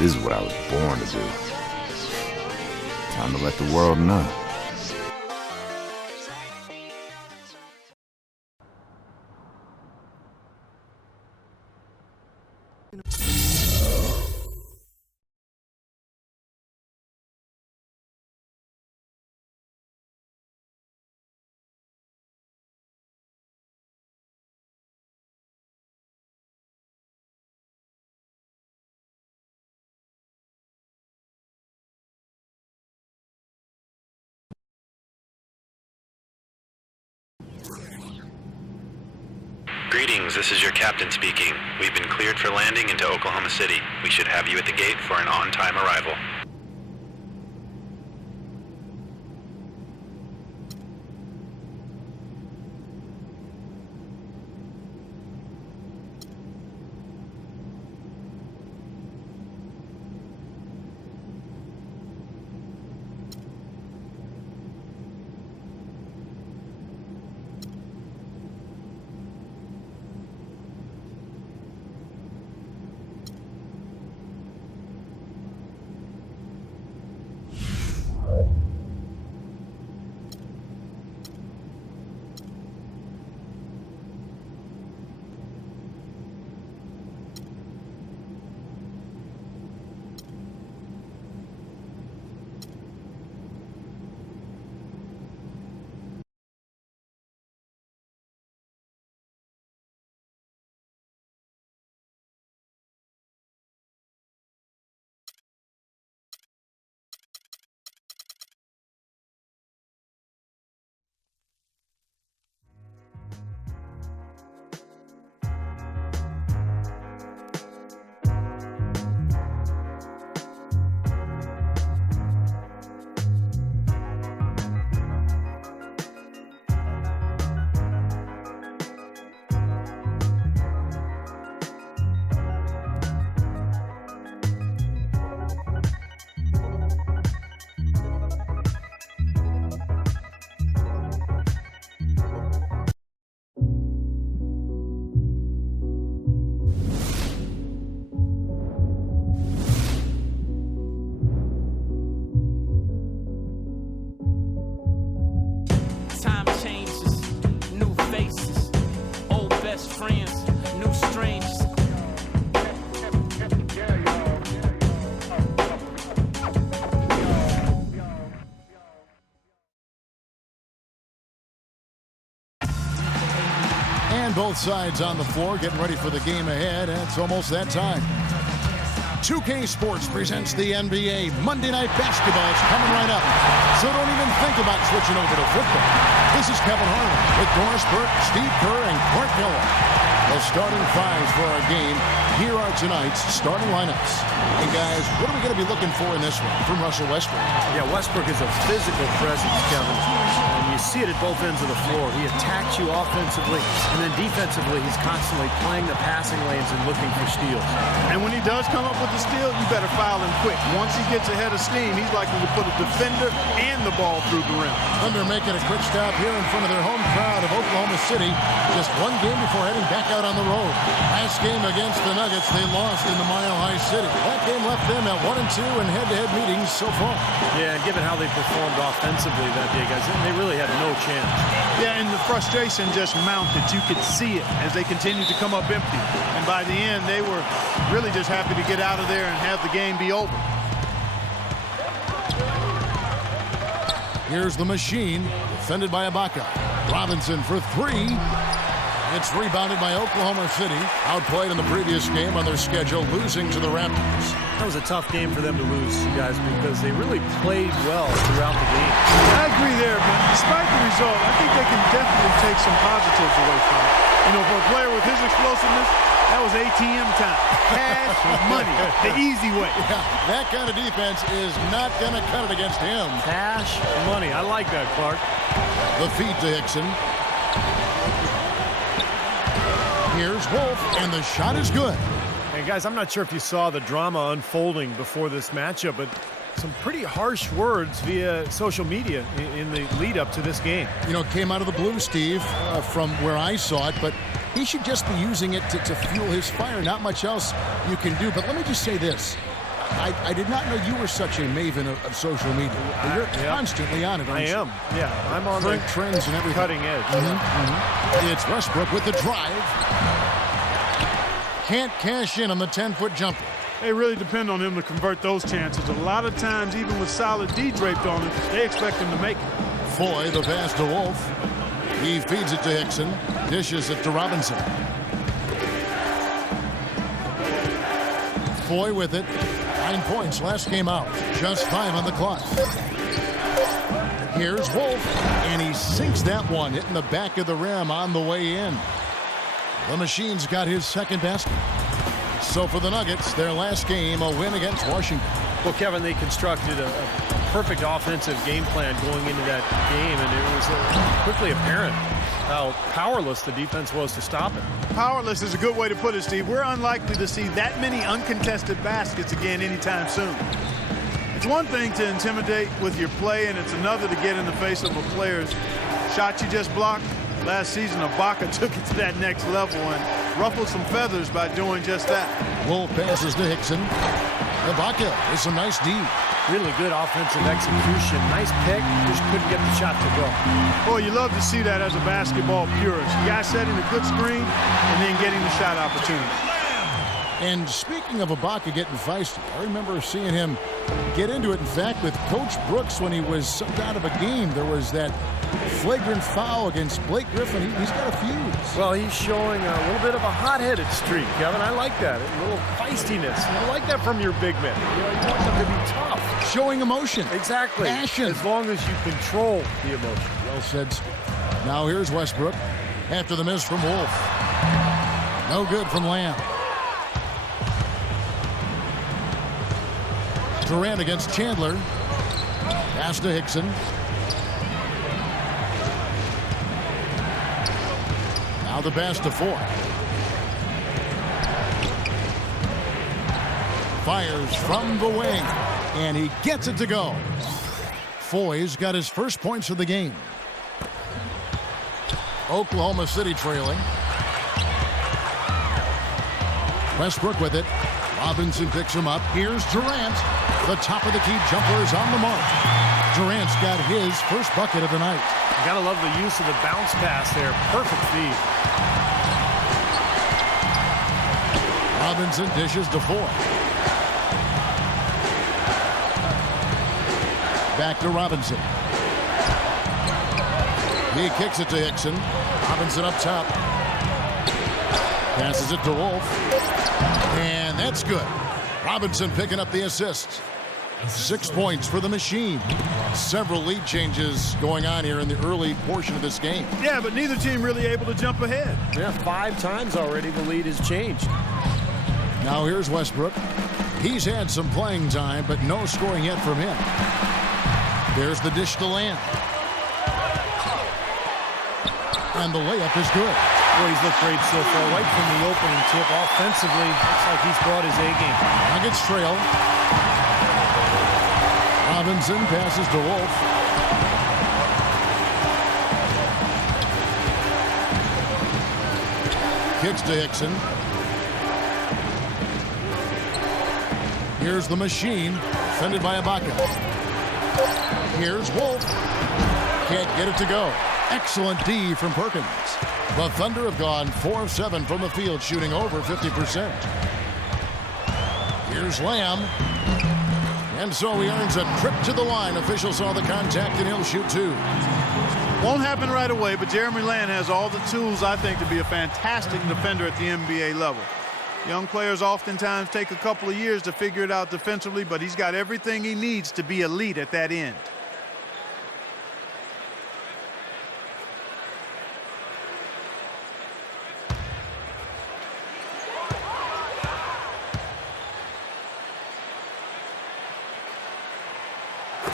This is what I was born to do. Time to let the world know. Greetings, this is your captain speaking. We've been cleared for landing into Oklahoma City. We should have you at the gate for an on-time arrival. Both sides on the floor getting ready for the game ahead, and it's almost that time. 2K Sports presents the NBA. Monday Night Basketball is coming right up, so don't even think about switching over to football. This is Kevin Harlan with Doris Burke, Steve Kerr, and Clark Miller. The starting fives for our game. Here are tonight's starting lineups. And guys, what are we going to be looking for in this one from Russell Westbrook? Yeah, Westbrook is a physical presence, Kevin. And you see it at both ends of the floor. He attacks you offensively, and then defensively, he's constantly playing the passing lanes and looking for steals. And when he does come up with the steal, you better foul him quick. Once he gets ahead of steam, he's likely to put a defender and the ball through the rim. Thunder making a quick stop here in front of their home crowd of Oklahoma City. Just one game before heading back out on the road. Last game against the Nuggets, they lost in the Mile High City. That That game left them at 1-2 in head-to-head meetings so far. Yeah, and given how they performed offensively that day, guys, they really had no chance. Yeah, and the frustration just mounted. You could see it as they continued to come up empty. And by the end, they were really just happy to get out of there and have the game be over. Here's the machine, defended by Ibaka. Robinson for three. It's rebounded by Oklahoma City. Outplayed in the previous game on their schedule, losing to the Raptors. That was a tough game for them to lose, guys, because they really played well throughout the game. I agree there, but despite the result, I think they can definitely take some positives away from it. You know, for a player with his explosiveness, that was ATM time. Cash money, the easy way. Yeah, that kind of defense is not going to cut it against him. Cash money. I like that, Clark. The feed to Hickson. Here's Wolf, and the shot is good. And guys, I'm not sure if you saw the drama unfolding before this matchup, but some pretty harsh words via social media in the lead up to this game. You know, it came out of the blue, Steve, from where I saw it, but he should just be using it to fuel his fire. Not much else you can do. But let me just say this. I did not know you were such a maven of social media. You're constantly on it, aren't you? I am. Yeah, I'm on current trends and everything. Cutting edge. It's Westbrook with the drive. Can't cash in on the 10-foot jumper. They really depend on him to convert those chances. A lot of times, even with solid D draped on it, they expect him to make it. Foy, the pass to Wolf. He feeds it to Hickson. Dishes it to Robinson. Foy with it. 9 points last game out. Just 5 on the clock. Here's Wolf, and he sinks that one, hitting the back of the rim on the way in. The Machine's got his second basket. So for the Nuggets, their last game, a win against Washington. Well, Kevin, they constructed a perfect offensive game plan going into that game, and it was quickly apparent how powerless the defense was to stop it. Powerless is a good way to put it, Steve. We're unlikely to see that many uncontested baskets again anytime soon. It's one thing to intimidate with your play, and it's another to get in the face of a player's shot you just blocked. Last season, Ibaka took it to that next level and ruffled some feathers by doing just that. Wolf passes to Hickson. Ibaka with some nice D. Really good offensive execution. Nice pick. Just couldn't get the shot to go. Boy, you love to see that as a basketball purist. Guy setting a good screen and then getting the shot opportunity. And speaking of Ibaka getting feisty, I remember seeing him get into it. In fact, with Coach Brooks when he was subbed out of a game, there was that flagrant foul against Blake Griffin. He's got a fuse. Well, he's showing a little bit of a hot-headed streak, Kevin. I like that. A little feistiness. I like that from your big men. You know, you want them to be tough. Showing emotion. Exactly. Passion. As long as you control the emotion. Well said. Now here's Westbrook after the miss from Wolf. No good from Lamb. Durant against Chandler. Pass to Hickson. Now the pass to Foy. Fires from the wing, and he gets it to go. Foy's got his first points of the game. Oklahoma City trailing. Westbrook with it. Robinson picks him up. Here's Durant. The top of the key jumper is on the mark. Durant's got his first bucket of the night. You gotta love the use of the bounce pass there. Perfect feed. Robinson dishes to Foy. Back to Robinson. He kicks it to Hickson. Robinson up top. Passes it to Wolf. And that's good. Robinson picking up the assist. 6 points for the Machine. Several lead changes going on here in the early portion of this game. Yeah, but neither team really able to jump ahead. Yeah, 5 times already the lead has changed. Now here's Westbrook. He's had some playing time, but no scoring yet from him. There's the dish to Lamb. And the layup is good. Boy, he's looked great so far. Right from the opening tip. Offensively, looks like he's brought his A game. Nuggets trail. Robinson passes to Wolf. Kicks to Hickson. Here's the machine, defended by Ibaka. Here's Wolf. Can't get it to go. Excellent D from Perkins. The Thunder have gone 4 of 7 from the field, shooting over 50%. Here's Lamb. And so he earns a trip to the line. Officials saw the contact, and he'll shoot 2. Won't happen right away, but Jeremy Lamb has all the tools, I think, to be a fantastic defender at the NBA level. Young players oftentimes take a couple of years to figure it out defensively, but he's got everything he needs to be elite at that end.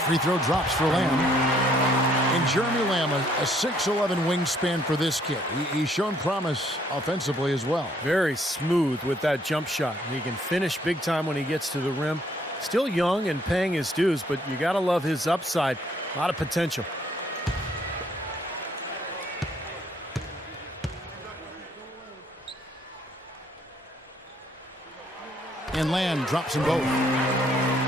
Free throw drops for Lamb. And Jeremy Lamb, a 6'11" wingspan for this kid. He's shown promise offensively as well. Very smooth with that jump shot. He can finish big time when he gets to the rim. Still young and paying his dues, but you got to love his upside. A lot of potential. And Lamb drops them both.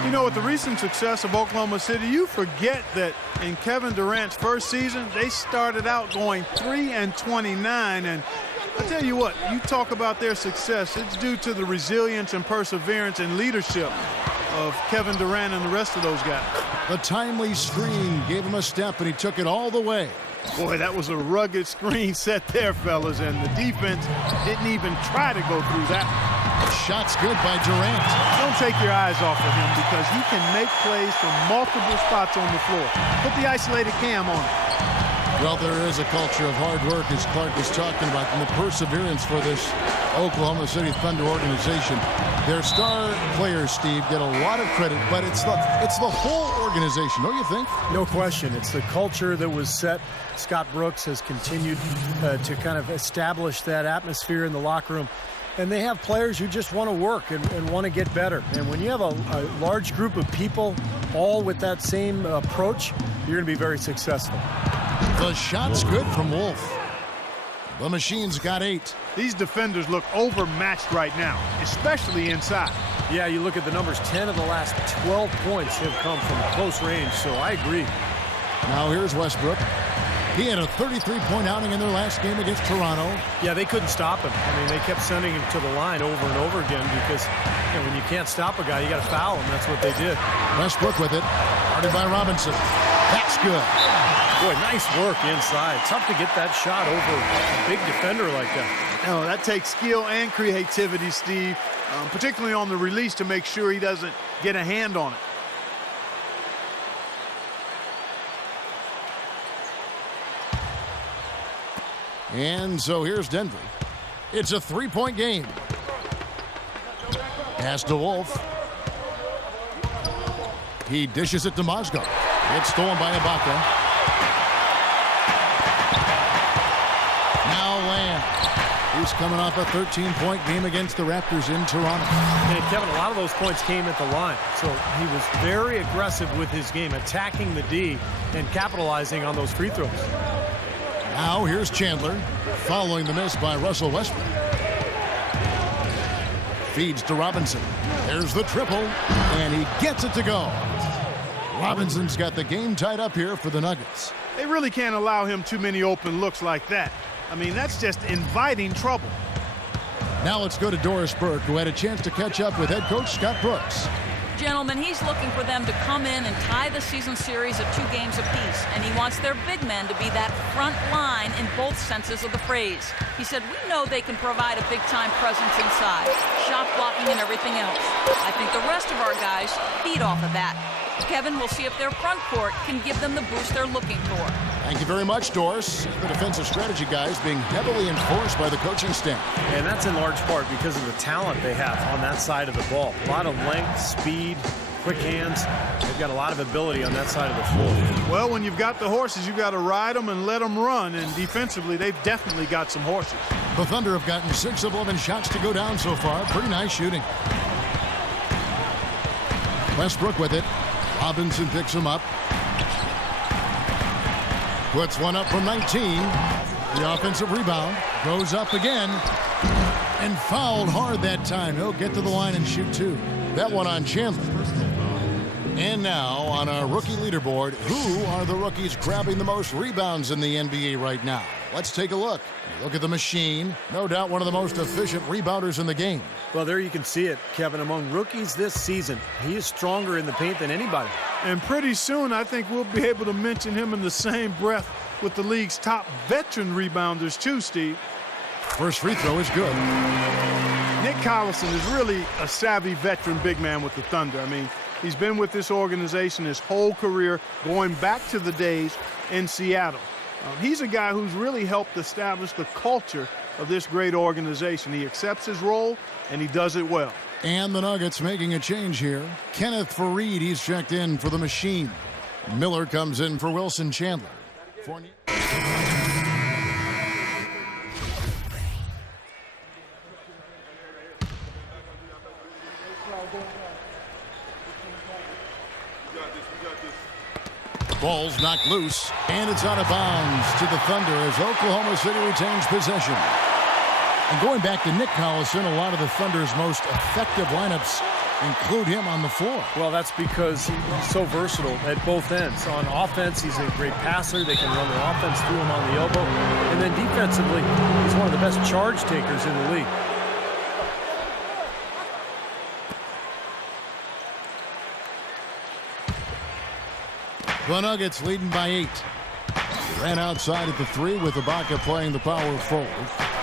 You know, with the recent success of Oklahoma City, you forget that in Kevin Durant's first season, they started out going 3-29. And I tell you what, you talk about their success, it's due to the resilience and perseverance and leadership of Kevin Durant and the rest of those guys. The timely screen gave him a step, and he took it all the way. Boy, that was a rugged screen set there, fellas, and the defense didn't even try to go through that. Shot's good by Durant. Don't take your eyes off of him because he can make plays from multiple spots on the floor. Put the isolated cam on it. Well, there is a culture of hard work, as Clark was talking about, and the perseverance for this Oklahoma City Thunder organization. Their star players, Steve, get a lot of credit, but it's the whole organization, don't you think? No question. It's the culture that was set. Scott Brooks has continued to kind of establish that atmosphere in the locker room. And they have players who just want to work and want to get better. And when you have a large group of people all with that same approach, you're going to be very successful. The shot's good from Wolf. The machine's got 8. These defenders look overmatched right now, especially inside. Yeah, you look at the numbers. 10 of the last 12 points have come from close range, so I agree. Now here's Westbrook. He had a 33-point outing in their last game against Toronto. Yeah, they couldn't stop him. I mean, they kept sending him to the line over and over again because when you can't stop a guy, you got to foul him. That's what they did. Westbrook with it. Guarded by Robinson. That's good. Boy, nice work inside. Tough to get that shot over a big defender like that. No, that takes skill and creativity, Steve, particularly on the release to make sure he doesn't get a hand on it. And so here's Denver. It's a 3-point game. Pass to Wolf. He dishes it to Mozgov. It's stolen by Ibaka. Now Lamb. He's coming off a 13-point game against the Raptors in Toronto. And Kevin, a lot of those points came at the line. So he was very aggressive with his game, attacking the D and capitalizing on those free throws. Now here's Chandler, following the miss by Russell Westbrook. Feeds to Robinson. There's the triple, and he gets it to go. Robinson's got the game tied up here for the Nuggets. They really can't allow him too many open looks like that. I mean, that's just inviting trouble. Now let's go to Doris Burke, who had a chance to catch up with head coach Scott Brooks. Gentlemen, he's looking for them to come in and tie the season series at 2 games apiece, and he wants their big men to be that front line in both senses of the phrase. He said, we know they can provide a big-time presence inside, shot blocking and everything else. I think the rest of our guys feed off of that. Kevin, we'll see if their front court can give them the boost they're looking for. Thank you very much, Doris. The defensive strategy guys being heavily enforced by the coaching staff. And that's in large part because of the talent they have on that side of the ball. A lot of length, speed, quick hands. They've got a lot of ability on that side of the floor. Well, when you've got the horses, you've got to ride them and let them run. And defensively, they've definitely got some horses. The Thunder have gotten 6 of 11 shots to go down so far. Pretty nice shooting. Westbrook with it. Robinson picks him up. Puts one up from 19. The offensive rebound goes up again. And fouled hard that time. He'll get to the line and shoot 2. That one on Chandler. And now on our rookie leaderboard, who are the rookies grabbing the most rebounds in the NBA right now? Let's take a look. Look at the machine. No doubt one of the most efficient rebounders in the game. Well, there you can see it, Kevin. Among rookies this season, he is stronger in the paint than anybody. And pretty soon, I think we'll be able to mention him in the same breath with the league's top veteran rebounders too, Steve. First free throw is good. Nick Collison is really a savvy veteran big man with the Thunder. I mean, he's been with this organization his whole career, going back to the days in Seattle. He's a guy who's really helped establish the culture of this great organization. He accepts his role, and he does it well. And the Nuggets making a change here. Kenneth Faried, he's checked in for the machine. Miller comes in for Wilson Chandler. Ball's knocked loose, and it's out of bounds to the Thunder as Oklahoma City retains possession. And going back to Nick Collison, a lot of the Thunder's most effective lineups include him on the floor. Well, that's because he's so versatile at both ends. On offense, he's a great passer. They can run their offense through him on the elbow. And then defensively, he's one of the best charge takers in the league. The Nuggets leading by 8. Ran outside at the 3 with Ibaka playing the power forward.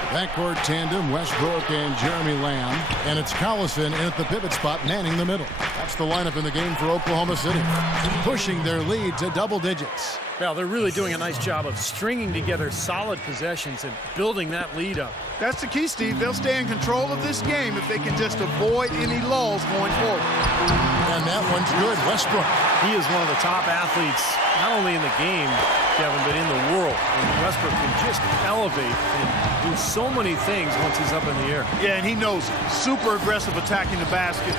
Backcourt tandem, Westbrook and Jeremy Lamb. And it's Collison in at the pivot spot, manning the middle. That's the lineup in the game for Oklahoma City, pushing their lead to double digits. Well, they're really doing a nice job of stringing together solid possessions and building that lead up. That's the key, Steve. They'll stay in control of this game if they can just avoid any lulls going forward. And that one's good. Westbrook. He is one of the top athletes, not only in the game, Kevin, but in the world. And Westbrook can just elevate and do so many things once he's up in the air. Yeah, and he knows it. Super aggressive attacking the basket.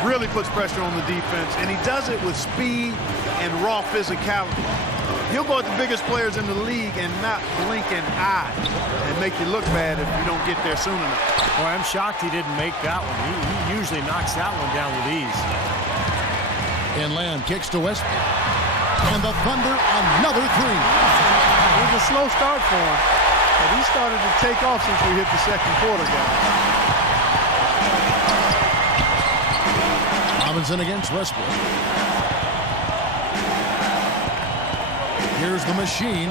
Really puts pressure on the defense. And he does it with speed and raw physicality. He'll go at the biggest players in the league and not blink an eye and make you look bad if you don't get there soon enough. Well, I'm shocked he didn't make that one. He usually knocks that one down with ease. And Lamb kicks to Westbrook. And the Thunder, another 3. It was a slow start for him, but he started to take off since we hit the second quarter, guys. Robinson against Westbrook. Here's the machine.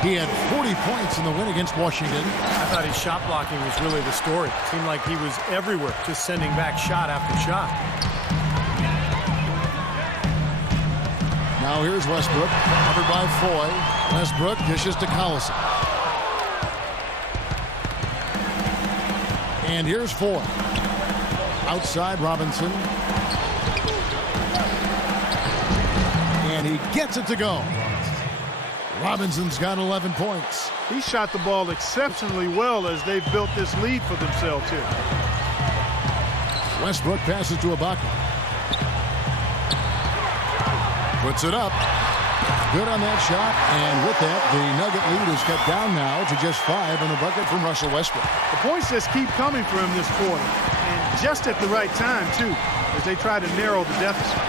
He had 40 points in the win against Washington. I thought his shot blocking was really the story. It seemed like he was everywhere, just sending back shot after shot. Now here's Westbrook, covered by Foy. Westbrook dishes to Collison. And here's Foy. Outside Robinson. And he gets it to go. Robinson's got 11 points. He shot the ball exceptionally well as they've built this lead for themselves here. Westbrook passes to Ibaka. Puts it up. Good on that shot. And with that, the Nugget lead is cut down now to just 5 in the bucket from Russell Westbrook. The points just keep coming for him this quarter. And just at the right time, too, as they try to narrow the deficit.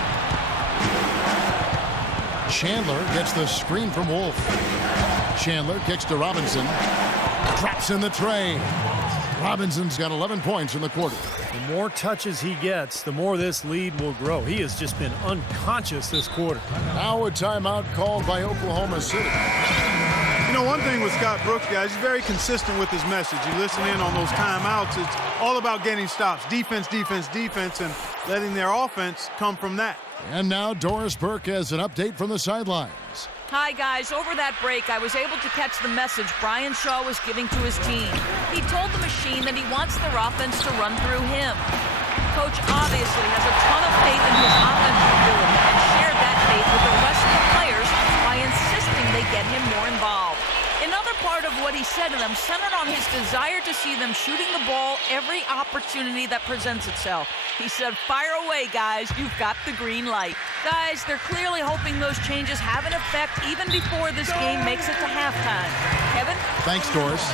Chandler gets the screen from Wolf. Chandler kicks to Robinson. Drops in the tray. Robinson's got 11 points in the quarter. The more touches he gets, the more this lead will grow. He has just been unconscious this quarter. Now a timeout called by Oklahoma City. You know, one thing with Scott Brooks, guys, he's very consistent with his message. You listen in on those timeouts, it's all about getting stops. Defense, defense, defense, and letting their offense come from that. And now Doris Burke has an update from the sidelines. Hi, guys. Over that break, I was able to catch the message Brian Shaw was giving to his team. He told the machine that he wants their offense to run through him. Coach obviously has a ton of faith in his offensive ability and shared that faith with the rest of the players by insisting they get him more involved. Another part of what he said to them centered on his desire to see them shooting the ball every opportunity that presents itself. He said, "Fire away, guys. You've got the green light." Guys, they're clearly hoping those changes have an effect even before this game makes it to halftime. Kevin? Thanks, Doris.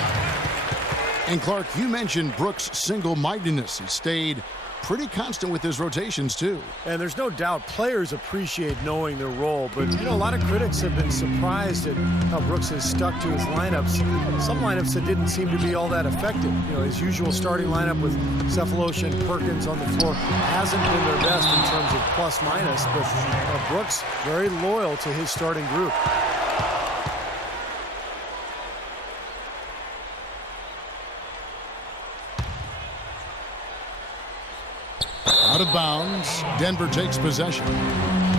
And Clark, you mentioned Brooks' single-mindedness. He stayed pretty constant with his rotations, too. And there's no doubt players appreciate knowing their role. But, you know, a lot of critics have been surprised at how Brooks has stuck to his lineups. Some lineups that didn't seem to be all that effective. You know, his usual starting lineup with Cephalosha and Perkins on the floor hasn't been their best in terms of plus-minus. But Brooks very loyal to his starting group. Out of bounds. Denver takes possession.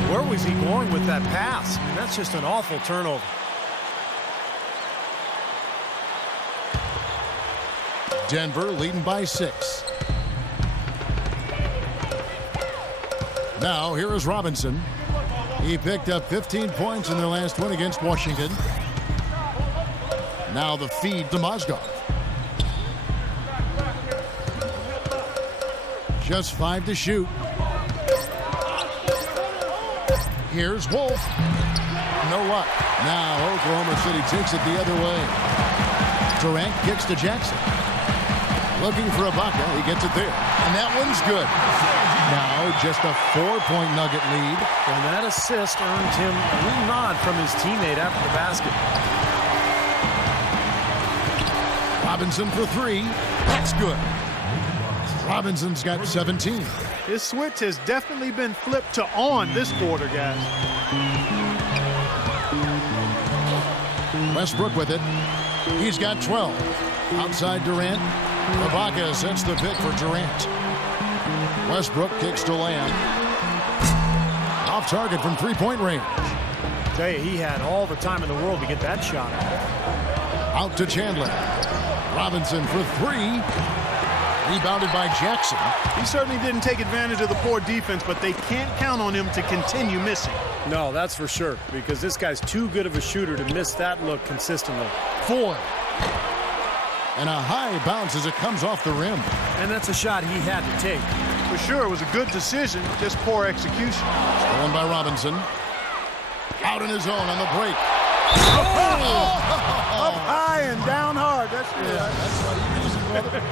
Where was he going with that pass? I mean, that's just an awful turnover. Denver leading by 6. Now, here is Robinson. He picked up 15 points in their last win against Washington. Now the feed to Mozgov. Just 5 to shoot. Here's Wolf. No luck. Now Oklahoma City takes it the other way. Durant kicks to Jackson. Looking for Ibaka. He gets it there. And that one's good. Now just a 4-point Nugget lead. And that assist earned him a little nod from his teammate after the basket. Robinson for 3. That's good. Robinson's got 17. His switch has definitely been flipped to on this quarter, guys. Westbrook with it. He's got 12. Outside Durant. Ibaka sets the pick for Durant. Westbrook kicks to Lamb. Off target from three-point range. Tell you, he had all the time in the world to get that shot. Out to Chandler. Robinson for 3. Rebounded by Jackson. He certainly didn't take advantage of the poor defense, but they can't count on him to continue missing. No, that's for sure, because this guy's too good of a shooter to miss that look consistently. 4. And a high bounce as it comes off the rim. And that's a shot he had to take. For sure, it was a good decision, just poor execution. Stolen by Robinson. Out in his own on the break. Up high and down hard. That's what he uses, brother.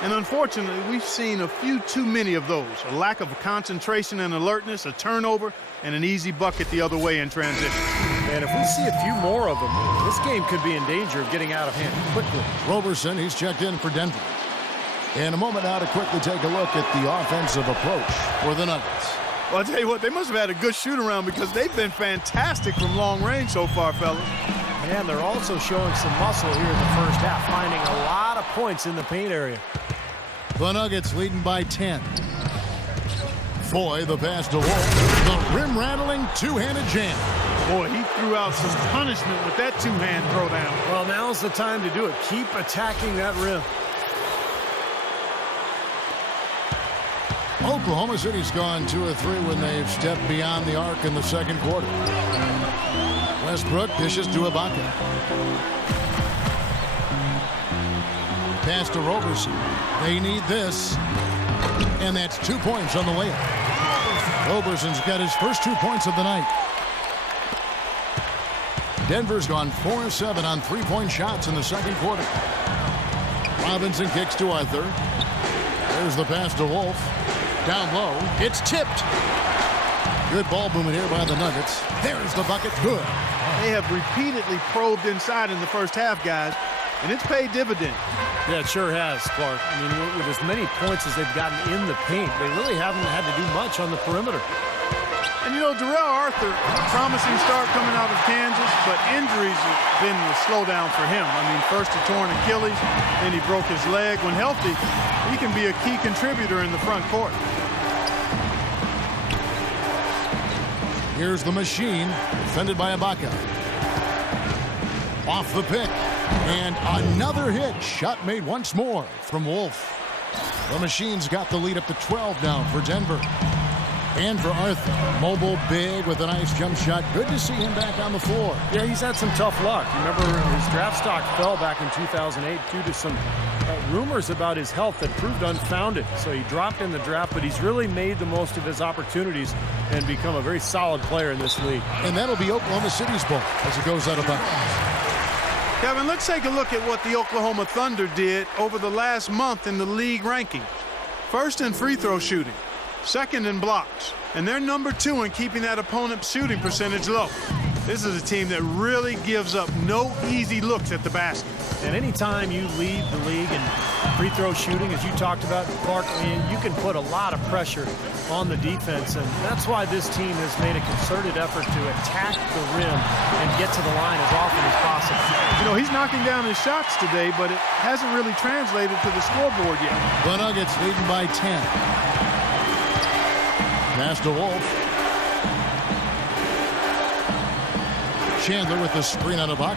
And unfortunately, we've seen a few too many of those. A lack of concentration and alertness, a turnover, and an easy bucket the other way in transition. And if we see a few more of them, this game could be in danger of getting out of hand quickly. Roberson, he's checked in for Denver. In a moment now to quickly take a look at the offensive approach for the Nuggets. Well, I'll tell you what, they must have had a good shoot-around because they've been fantastic from long range so far, fellas. And they're also showing some muscle here in the first half, finding a lot of points in the paint area. The Nuggets leading by 10. Foy, the pass to Wolf. The rim-rattling two-handed jam. Boy, he threw out some punishment with that two-hand throwdown. Well, now's the time to do it. Keep attacking that rim. Oklahoma City's gone 2 of 3 when they've stepped beyond the arc in the second quarter. Westbrook dishes to Ibaka. Pass to Roberson. They need this. And that's 2 points on the layup. Roberson's got his first 2 points of the night. Denver's gone 4 of 7 on three-point shots in the second quarter. Robinson kicks to Arthur. There's the pass to Wolf. Down low. It's tipped. Good ball movement here by the Nuggets. There's the bucket. Good. They have repeatedly probed inside in the first half, guys, and it's paid dividends. Yeah, it sure has, Clark. I mean, with as many points as they've gotten in the paint, they really haven't had to do much on the perimeter. And, you know, Darrell Arthur, promising start coming out of Kansas, but injuries have been the slowdown for him. I mean, first a torn Achilles, then he broke his leg. When healthy, he can be a key contributor in the front court. Here's the machine, defended by Ibaka. Off the pick. And another hit. Shot made once more from Wolf. The machine's got the lead up to 12 now for Denver. And for Arthur. Mobile, big, with a nice jump shot. Good to see him back on the floor. Yeah, he's had some tough luck. Remember, his draft stock fell back in 2008 due to some rumors about his health that proved unfounded. So he dropped in the draft, but he's really made the most of his opportunities and become a very solid player in this league. And that'll be Oklahoma City's ball as it goes out of bounds. Kevin, let's take a look at what the Oklahoma Thunder did over the last month in the league ranking. First in free throw shooting, second in blocks, and they're number 2 in keeping that opponent's shooting percentage low. This is a team that really gives up no easy looks at the basket. And anytime you lead the league in free throw shooting, as you talked about, Clark, I mean, you can put a lot of pressure on the defense, and that's why this team has made a concerted effort to attack the rim and get to the line as often as possible. You know, he's knocking down his shots today, but it hasn't really translated to the scoreboard yet. The Nuggets leading by 10. Pass to Wolf. Chandler with the screen on a buck.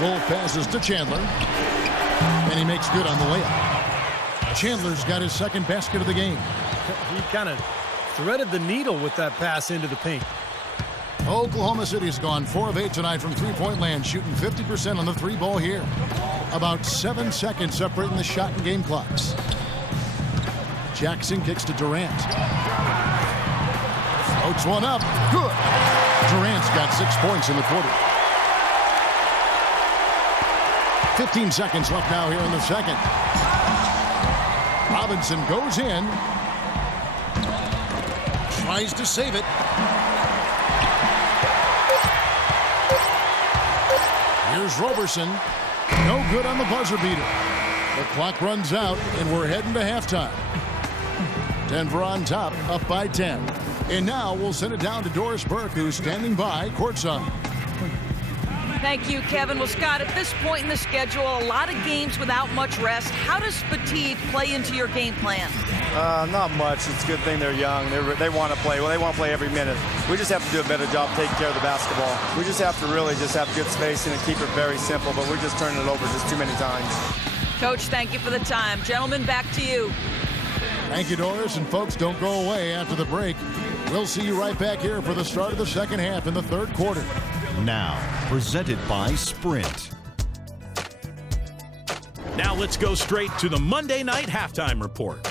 Wolf passes to Chandler. And he makes good on the layup. Chandler's got his second basket of the game. He kind of threaded the needle with that pass into the paint. Oklahoma City's gone 4 of 8 tonight from three-point land, shooting 50% on the 3-ball here. About 7 seconds separating the shot and game clocks. Jackson kicks to Durant. Floats one up. Good. Durant's got 6 points in the quarter. 15 seconds left now here in the second. Robinson goes in. Tries to save it. Here's Roberson. No good on the buzzer beater. The clock runs out, and we're heading to halftime. Denver on top, up by 10. And now we'll send it down to Doris Burke, who's standing by courtside. Thank you, Kevin. Well, Scott, at this point in the schedule, a lot of games without much rest. How does fatigue play into your game plan? Not much. It's a good thing they're young. They want to play. Well, they want to play every minute. We just have to do a better job taking care of the basketball. We just have to really just have good spacing and keep it very simple, but we're just turning it over just too many times. Coach, thank you for the time. Gentlemen, back to you. Thank you, Doris. And folks, don't go away after the break. We'll see you right back here for the start of the second half in the third quarter. Now, presented by Sprint. Now let's go straight to the Monday night halftime report.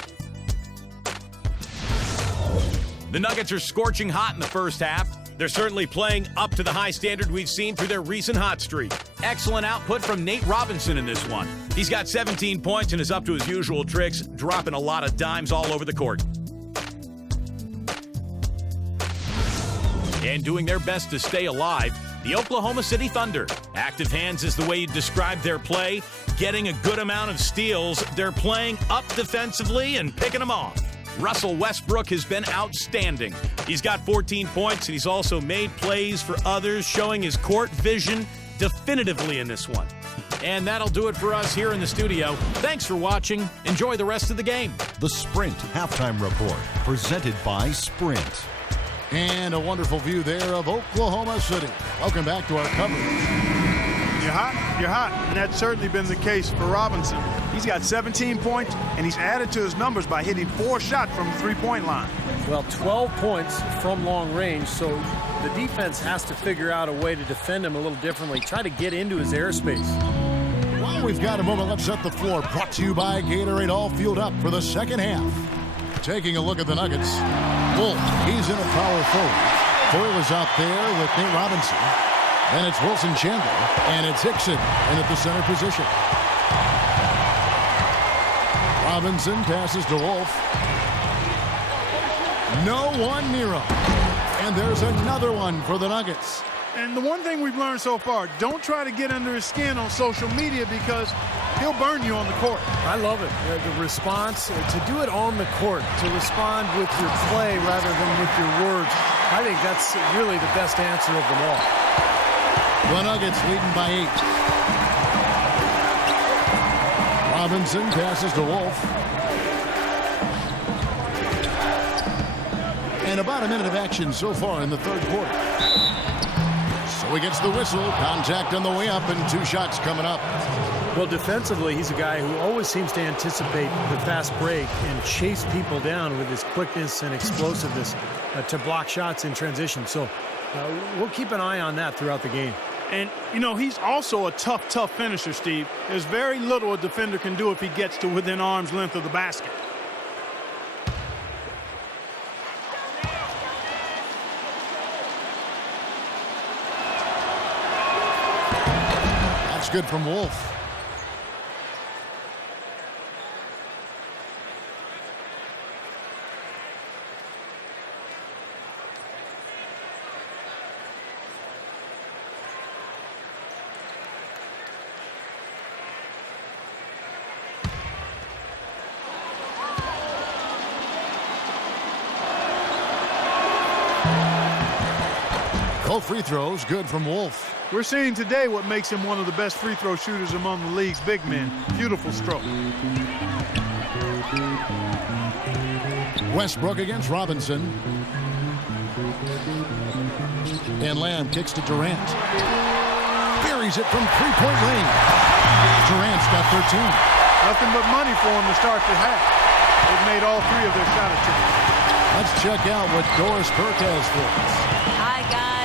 The Nuggets are scorching hot in the first half. They're certainly playing up to the high standard we've seen through their recent hot streak. Excellent output from Nate Robinson in this one. He's got 17 points and is up to his usual tricks, dropping a lot of dimes all over the court. And doing their best to stay alive, the Oklahoma City Thunder. Active hands is the way you describe their play. Getting a good amount of steals. They're playing up defensively and picking them off. Russell Westbrook has been outstanding. He's got 14 points, and he's also made plays for others, showing his court vision definitively in this one. And that'll do it for us here in the studio. Thanks for watching. Enjoy the rest of the game. The Sprint Halftime Report, presented by Sprint. And a wonderful view there of Oklahoma City. Welcome back to our coverage. You're hot, and that's certainly been the case for Robinson. He's got 17 points, and he's added to his numbers by hitting 4 shots from the three-point line. Well, 12 points from long range, so the defense has to figure out a way to defend him a little differently, try to get into his airspace. Well, we've got a moment. Let's set the floor. Brought to you by Gatorade, all fueled up for the second half. Taking a look at the Nuggets. Wolf, he's in a power forward. Foyle is out there with Nate Robinson. Then it's Wilson Chandler, and it's Hickson in at the center position. Robinson passes to Wolf. No one near him. And there's another one for the Nuggets. And the one thing we've learned so far, don't try to get under his skin on social media because he'll burn you on the court. I love it. The response, to do it on the court, to respond with your play rather than with your words. I think that's really the best answer of them all. The Nuggets leading by 8. Robinson passes to Wolf. And about a minute of action so far in the third quarter. So he gets the whistle. Contact on the way up and 2 shots coming up. Well, defensively, he's a guy who always seems to anticipate the fast break and chase people down with his quickness and explosiveness to block shots in transition. So we'll keep an eye on that throughout the game. And, you know, he's also a tough finisher, Steve. There's very little a defender can do if he gets to within arm's length of the basket. That's good from Wolf. Both free throws good from Wolf. We're seeing today what makes him one of the best free throw shooters among the league's big men. Beautiful stroke. Westbrook against Robinson. And Lamb kicks to Durant. Buries it from three-point range. Durant's got 13. Nothing but money for him to start the half. They've made all 3 of their shot attempts. Let's check out what Doris Burke has for us. Hi, guys.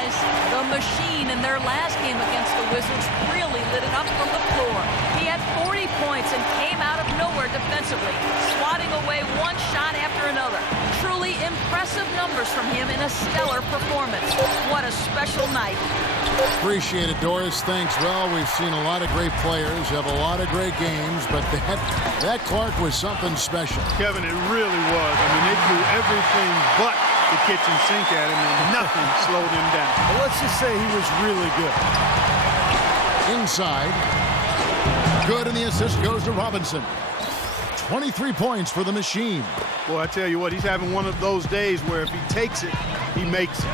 The Machine in their last game against the Wizards really lit it up from the floor. He had 40 points and came out of nowhere defensively, swatting away one shot after another. Truly impressive numbers from him in a stellar performance. What a special night. Appreciate it, Doris. Thanks. Well, we've seen a lot of great players have a lot of great games, but that Clark was something special. Kevin, it really was. I mean, they threw everything but the kitchen sink at him, and nothing slowed him down. Well, let's just say he was really good. Inside. Good, and the assist goes to Robinson. 23 points for the Machine. Boy, I tell you what, he's having one of those days where if he takes it, he makes it.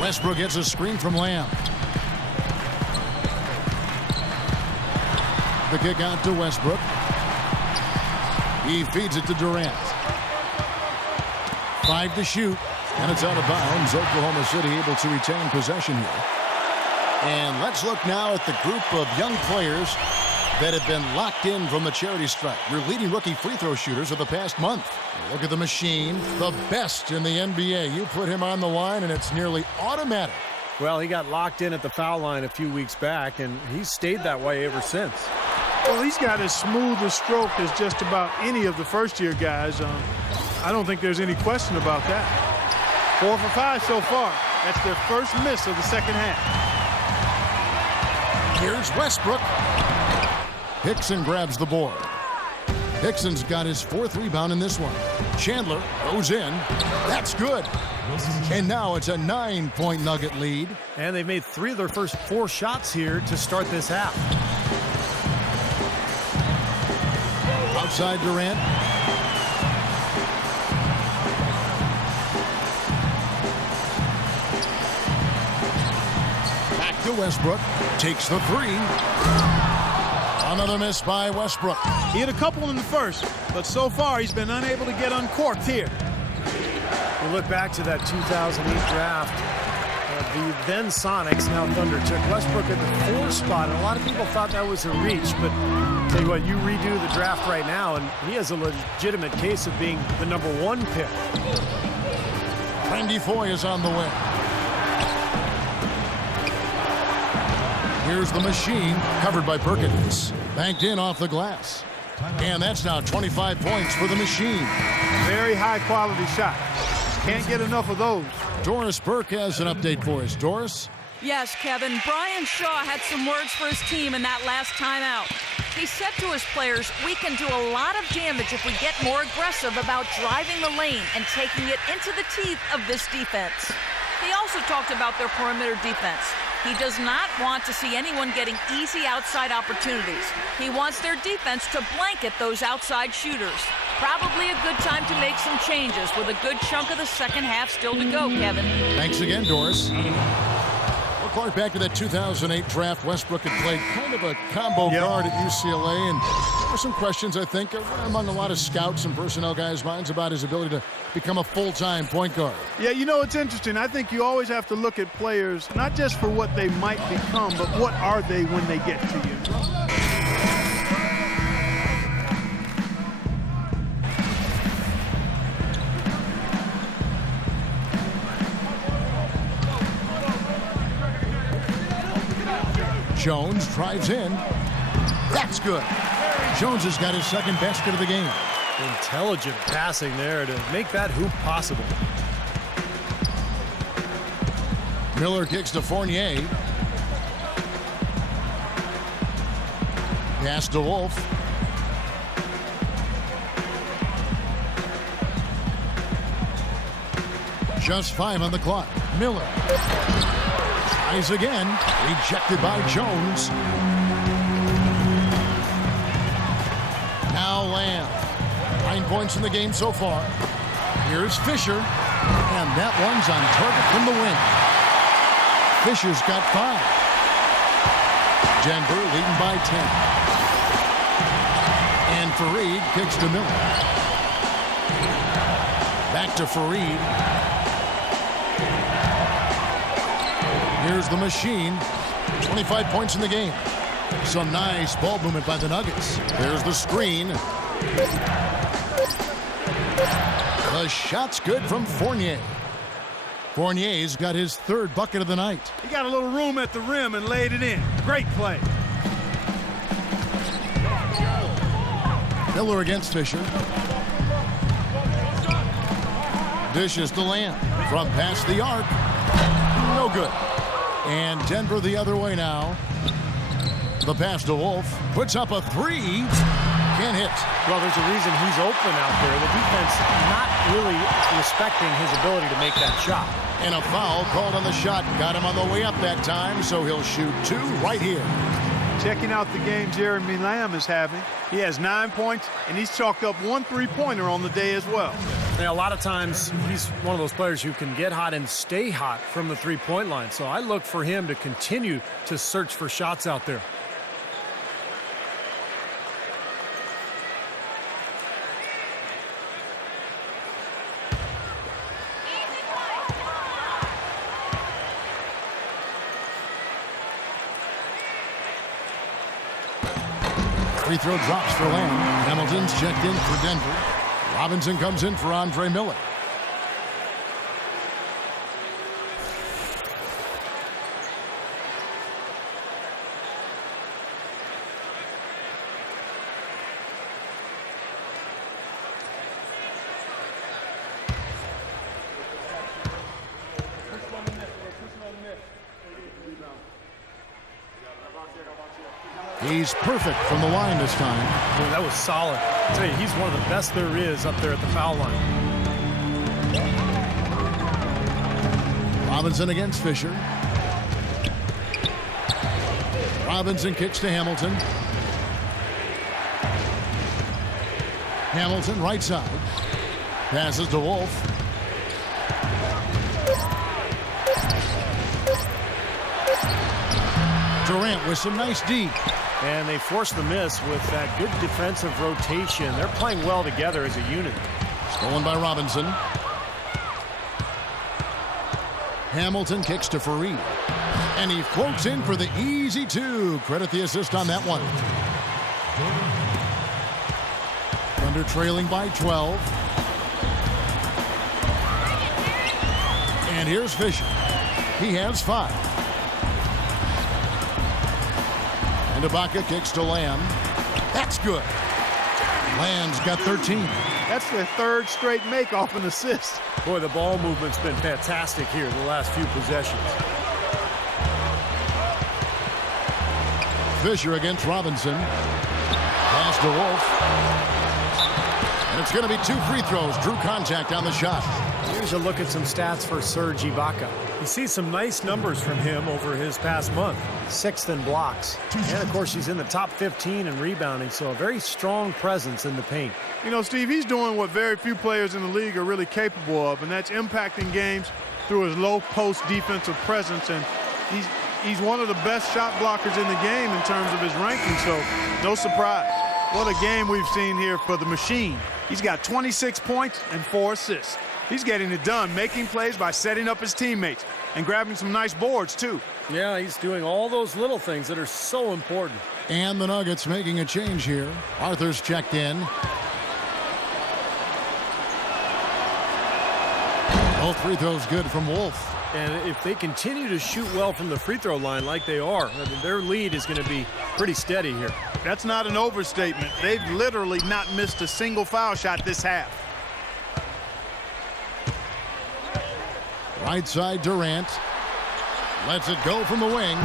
Westbrook gets a screen from Lamb. The kick out to Westbrook. He feeds it to Durant. 5 to shoot, and it's out of bounds. Oklahoma City able to retain possession here. And let's look now at the group of young players that have been locked in from the charity stripe. Your leading rookie free throw shooters of the past month. Look at the Machine, the best in the NBA. You put him on the line, and it's nearly automatic. Well, he got locked in at the foul line a few weeks back, and he's stayed that way ever since. Well, he's got as smooth a stroke as just about any of the first-year guys. I don't think there's any question about that. 4 for 5 so far. That's their first miss of the second half. Here's Westbrook. Hickson grabs the board. Hickson's got his 4th rebound in this one. Chandler goes in. That's good. And now it's a 9-point Nugget lead. And they've made 3 of their first 4 shots here to start this half. Outside Durant. Back to Westbrook. Takes the 3. Another miss by Westbrook. He had a couple in the first, but so far he's been unable to get uncorked here. We look back to that 2008 draft. The then Sonics, now Thunder, took Westbrook at the 4 spot, and a lot of people thought that was a reach, but tell you what, you redo the draft right now, and he has a legitimate case of being the number 1 pick. Randy Foye is on the way. Here's the Machine, covered by Perkins. Banked in off the glass. And that's now 25 points for the Machine. Very high-quality shot. Can't get enough of those. Doris Burke has an update for us. Doris? Yes, Kevin. Brian Shaw had some words for his team in that last timeout. He said to his players, we can do a lot of damage if we get more aggressive about driving the lane and taking it into the teeth of this defense. He also talked about their perimeter defense. He does not want to see anyone getting easy outside opportunities. He wants their defense to blanket those outside shooters. Probably a good time to make some changes with a good chunk of the second half still to go, Kevin. Thanks again, Doris. Well, Clark, back to that 2008 draft, Westbrook had played kind of a combo guard at UCLA, and there were some questions, I think, among a lot of scouts and personnel guys' minds about his ability to become a full-time point guard. Yeah, you know, it's interesting. I think you always have to look at players, not just for what they might become, but what are they when they get to you. Jones drives in. That's good. Jones has got his 2nd basket of the game. Intelligent passing there to make that hoop possible. Miller kicks to Fournier. Pass to Wolf. Just 5 on the clock. Miller tries again. Rejected by Jones. Now Lamb. 9 points in the game so far. Here's Fisher, and that one's on target from the wing. Fisher's got 5. Denver leading by 10. And Fareed kicks to Miller. Back to Fareed. Here's the machine. 25 points in the game. Some nice ball movement by the Nuggets. There's the screen. The shot's good from Fournier. Fournier's got his 3rd bucket of the night. He got a little room at the rim and laid it in. Great play. Miller against Fisher. Dishes to Lamb from past the arc. No good. And Denver the other way now. The pass to Wolf. Puts up a 3. Can't hit. Well, there's a reason he's open out there. The defense not really respecting his ability to make that shot. And a foul called on the shot. Got him on the way up that time, so he'll shoot 2 right here. Checking out the game Jeremy Lamb is having. He has 9 points, and he's chalked up 1 3-pointer on the day as well. Yeah, a lot of times he's one of those players who can get hot and stay hot from the 3-point line. So I look for him to continue to search for shots out there. Free throw drops for Lamb. Hamilton's checked in for Denver. Robinson comes in for Andre Miller. He's perfect from the line this time. Boy, that was solid. I tell you, he's one of the best there is up there at the foul line. Robinson against Fisher. Robinson kicks to Hamilton. Hamilton right side. Passes to Wolf. Durant with some nice D. And they force the miss with that good defensive rotation. They're playing well together as a unit. Stolen by Robinson. Hamilton kicks to Fareed. And he floats in for the easy 2. Credit the assist on that one. Thunder trailing by 12. And here's Fisher. He has 5. And Ibaka kicks to Lamb. That's good. Lamb's got 13. That's their 3rd straight make off an assist. Boy, the ball movement's been fantastic here the last few possessions. Fisher against Robinson. Pass to Wolf. And it's going to be 2 free throws. Drew contact on the shot. Here's a look at some stats for Serge Ibaka. You see some nice numbers from him over his past month. 6th in blocks. And, of course, he's in the top 15 in rebounding, so a very strong presence in the paint. You know, Steve, he's doing what very few players in the league are really capable of, and that's impacting games through his low-post defensive presence. And he's one of the best shot blockers in the game in terms of his ranking, so no surprise. What a game we've seen here for the machine. He's got 26 points and 4 assists. He's getting it done, making plays by setting up his teammates and grabbing some nice boards, too. Yeah, he's doing all those little things that are so important. And the Nuggets making a change here. Arthur's checked in. Both free throws good from Wolf. And if they continue to shoot well from the free throw line like they are, I mean, their lead is going to be pretty steady here. That's not an overstatement. They've literally not missed a single foul shot this half. Right side Durant. Lets it go from the wing.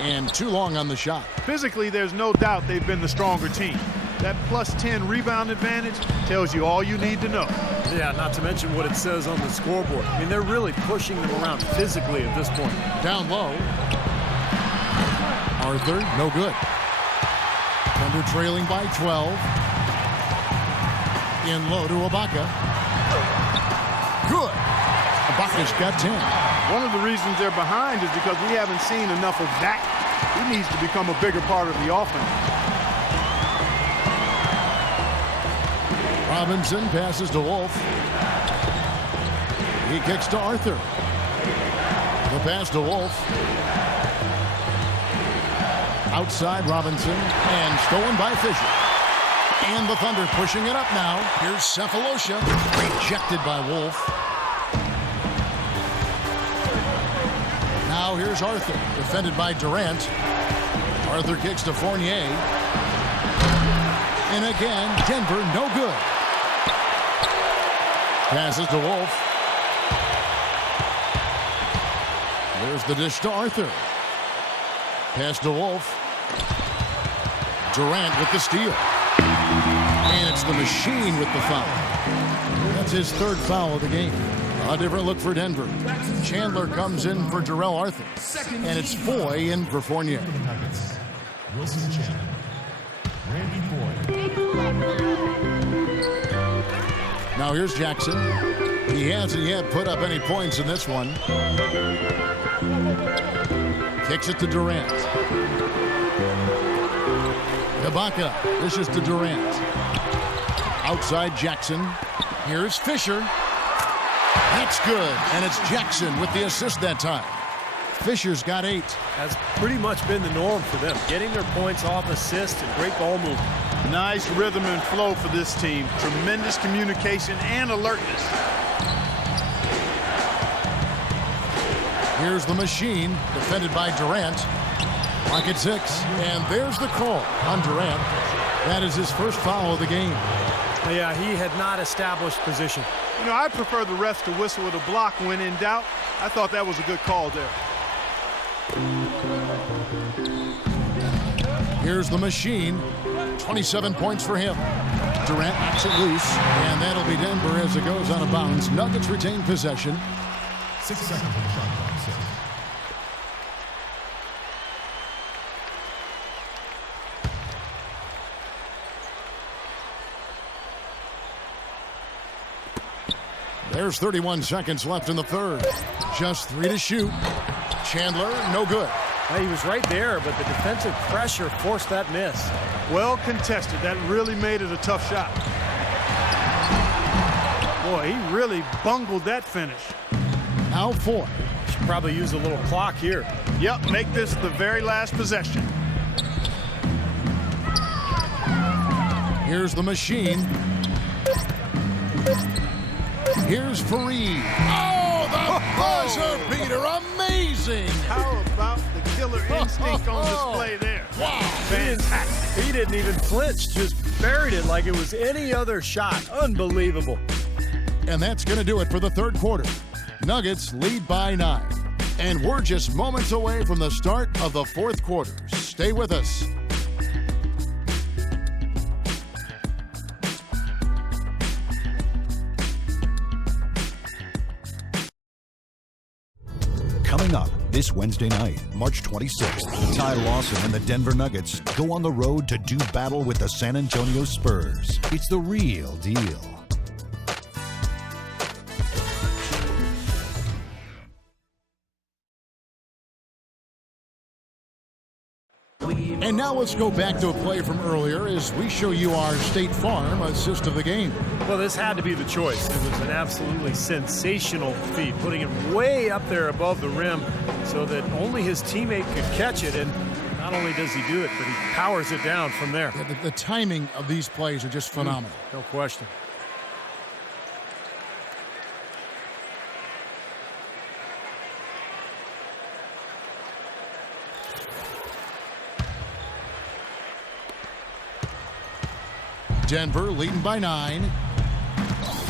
And too long on the shot. Physically, there's no doubt they've been the stronger team. That +10 rebound advantage tells you all you need to know. Yeah, not to mention what it says on the scoreboard. I mean, they're really pushing them around physically at this point. Down low. Arthur, no good. Thunder trailing by 12. In low to Ibaka. has got 10. One of the reasons they're behind is because we haven't seen enough of that. He needs to become a bigger part of the offense. Robinson passes to Wolf. He kicks to Arthur. The pass to Wolf. Outside Robinson, and stolen by Fisher. And the Thunder pushing it up now. Here's Cephalosha, rejected by Wolf. Now here's Arthur, defended by Durant. Arthur kicks to Fournier. And again, Denver no good. Passes to Wolf. There's the dish to Arthur. Pass to Wolf. Durant with the steal. And it's the machine with the foul. That's his third foul of the game. A different look for Denver. Chandler comes in for Jarrell Arthur. And it's Foy in for Fournier. Wilson Chandler. Randy Foy. Now here's Jackson. He hasn't yet put up any points in this one. Kicks it to Durant. Ibaka. This is to Durant. Outside Jackson. Here's Fisher. That's good. And it's Jackson with the assist that time. Fisher's got 8. That's pretty much been the norm for them. Getting their points off assists and great ball movement. Nice rhythm and flow for this team. Tremendous communication and alertness. Here's the machine, defended by Durant. Clock at 6, and there's the call on Durant. That is his first foul of the game. Yeah, he had not established position. You know, I prefer the refs to whistle with a block when in doubt. I thought that was a good call there. Here's the machine. 27 points for him. Durant knocks it loose, and that'll be Denver as it goes out of bounds. Nuggets retain possession. 6 seconds on the shot clock. 6. There's 31 seconds left in the third. Just 3 to shoot. Chandler, no good. He was right there, but the defensive pressure forced that miss. Well contested. That really made it a tough shot. Boy, he really bungled that finish. Now 4. Should probably use a little clock here. Yep, make this the very last possession. Here's the machine. Here's Fareed. Oh, the buzzer beater. Amazing. How about the killer instinct on display there? Wow. Fantastic. He didn't even flinch, just buried it like it was any other shot. Unbelievable. And that's going to do it for the third quarter. Nuggets lead by 9. And we're just moments away from the start of the fourth quarter. Stay with us. Coming up this Wednesday night, March 26th, Ty Lawson and the Denver Nuggets go on the road to do battle with the San Antonio Spurs. It's the real deal. And now let's go back to a play from earlier as we show you our State Farm assist of the game. Well, this had to be the choice. It was an absolutely sensational feat, putting it way up there above the rim so that only his teammate could catch it. And not only does he do it, but he powers it down from there. Yeah, the timing of these plays are just phenomenal. No question. Denver leading by 9.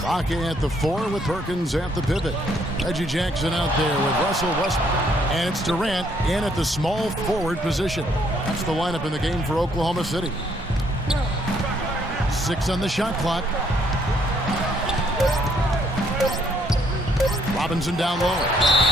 Baca at the 4 with Perkins at the pivot. Reggie Jackson out there with Russell Westbrook. And it's Durant in at the small forward position. That's the lineup in the game for Oklahoma City. 6 on the shot clock. Robinson down low.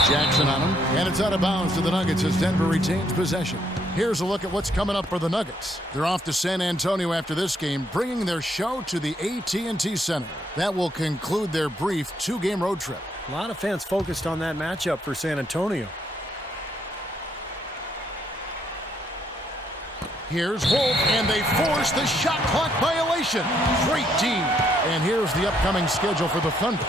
Jackson on him. And it's out of bounds to the Nuggets as Denver retains possession. Here's a look at what's coming up for the Nuggets. They're off to San Antonio after this game, bringing their show to the AT&T Center. That will conclude their brief 2-game road trip. A lot of fans focused on that matchup for San Antonio. Here's Wolf, and they force the shot clock violation. Great team. And here's the upcoming schedule for the Thunder.